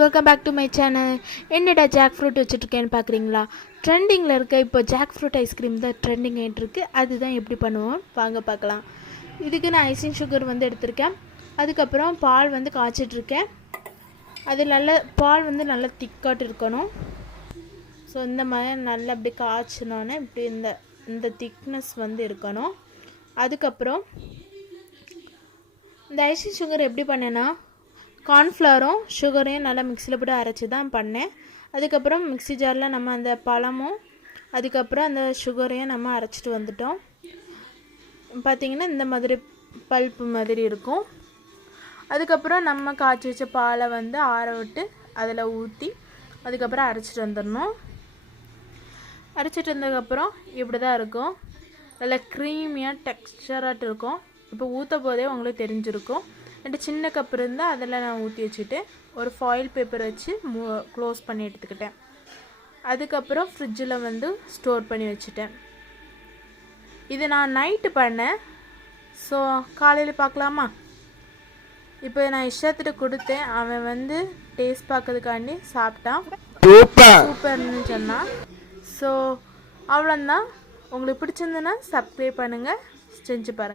Welcome back to my channel. என்னடா jack fruit வச்சுட்ருக்கேன்னு பார்க்குறீங்களா? ட்ரெண்டிங்கில் இருக்க இப்போ ஜாக் ஃப்ரூட் ஐஸ்கிரீம் தான் ட்ரெண்டிங் ஆகிட்டுருக்கு. அதுதான் எப்படி பண்ணுவோம் வாங்க பார்க்கலாம். இதுக்கு நான் ஐசிங் சுகர் வந்து எடுத்திருக்கேன். அதுக்கப்புறம் பால் வந்து காய்ச்சிட்ருக்கேன். அது பால் வந்து நல்லா திக்காட்டு இருக்கணும். ஸோ இந்த மாதிரி நல்லா அப்படி காய்ச்சினோன்னே இப்படி இந்த திக்னஸ் வந்து இருக்கணும். அதுக்கப்புறம் இந்த ஐசிங் சுகர் எப்படி பண்ணேன்னா, கார்ன்ஃப்ளவரும் சுகரையும் நல்லா மிக்சியில் போட்டு அரைச்சி தான் பண்ணேன். அதுக்கப்புறம் மிக்ஸி ஜாரில் நம்ம அந்த பழமும் அதுக்கப்புறம் அந்த சுகரையும் நம்ம அரைச்சிட்டு வந்துட்டோம். பார்த்திங்கன்னா இந்த மாதிரி பல்ப்பு மாதிரி இருக்கும். அதுக்கப்புறம் நம்ம காய்ச்சி வச்ச பாலை வந்து ஆற விட்டு அதில் ஊற்றி அதுக்கப்புறம் அரைச்சிட்டு வந்துடணும். அரைச்சிட்டு வந்ததுக்கப்புறம் இப்படி தான் இருக்கும். நல்லா க்ரீமியாக டெக்ஸ்சராட்டு இருக்கும். இப்போ ஊற்ற போதே உங்களுக்கு தெரிஞ்சிருக்கும். 2 சின்ன கப் இருந்தால் அதில் நான் ஊற்றி வச்சுட்டு ஒரு ஃபாயில் பேப்பர் வச்சு க்ளோஸ் பண்ணி எடுத்துக்கிட்டேன். அதுக்கப்புறம் ஃப்ரிட்ஜில் வந்து ஸ்டோர் பண்ணி வச்சுட்டேன். இது நான் நைட்டு பண்ணேன். ஸோ காலையில் பார்க்கலாமா? இப்போ நான் இஷ்டத்துட்டு கொடுத்தேன். அவன் வந்து டேஸ்ட் பார்க்கறதுக்காண்டி சாப்பிட்டான். சூப்பர்னு சொன்னான். ஸோ அவ்வளோந்தான். உங்களுக்கு பிடிச்சிருந்துன்னா சப்ஸ்கிரைப் பண்ணுங்கள், செஞ்சு பாருங்கள்.